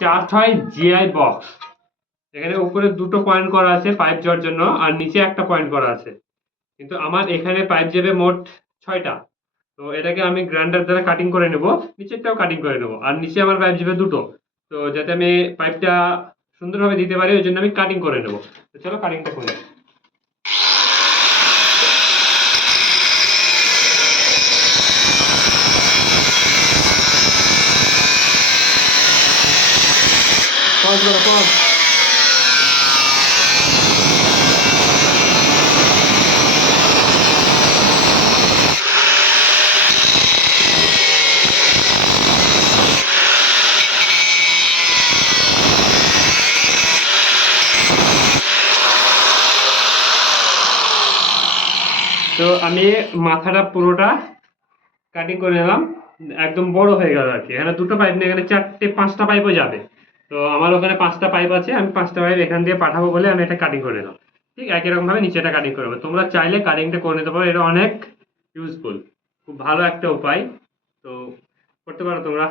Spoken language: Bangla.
4/6 জিআই বক্স। এখানে উপরে দুটো পয়েন্ট করা আছে পাইপ যাওয়ার জন্য, আর নিচে একটা পয়েন্ট করা আছে। কিন্তু আমার এখানে পাইপ যাবে মোট 6টা। তো এটাকে আমি গ্রাইন্ডার দ্বারা কাটিং করে নেব, নিচেরটাও কাটিং করে নেব, আর নিচে আমার পাইপ যাবে দুটো। তো যাতে আমি পাইপটা সুন্দরভাবে দিতে পারি ওই জন্য আমি কাটিং করে নেব। তো চলো কাটিংটা করি। পজ করো, পজ। তো আমি মাথাটা পুরোটা কাটিং করে নিলাম, একদম বড় হয়ে গেল আর কি। এখানে দুটো পাইপ নেই, এখানে 4-5টা পাইপও যাবে। তো আমার ওখানে 5টা পাইপ আছে, আমি 5টা পাইপ এখান দিয়ে পাঠাবো বলে আমি এটা কাটিং করে নিলাম। ঠিক একই রকম ভাবে নিচেটা কাটিং করবো। তোমরা চাইলে কাটিংটা করে নিতে পারো, এটা অনেক ইউজফুল, খুব ভালো একটা উপায়। তো করতে পারো তোমরা।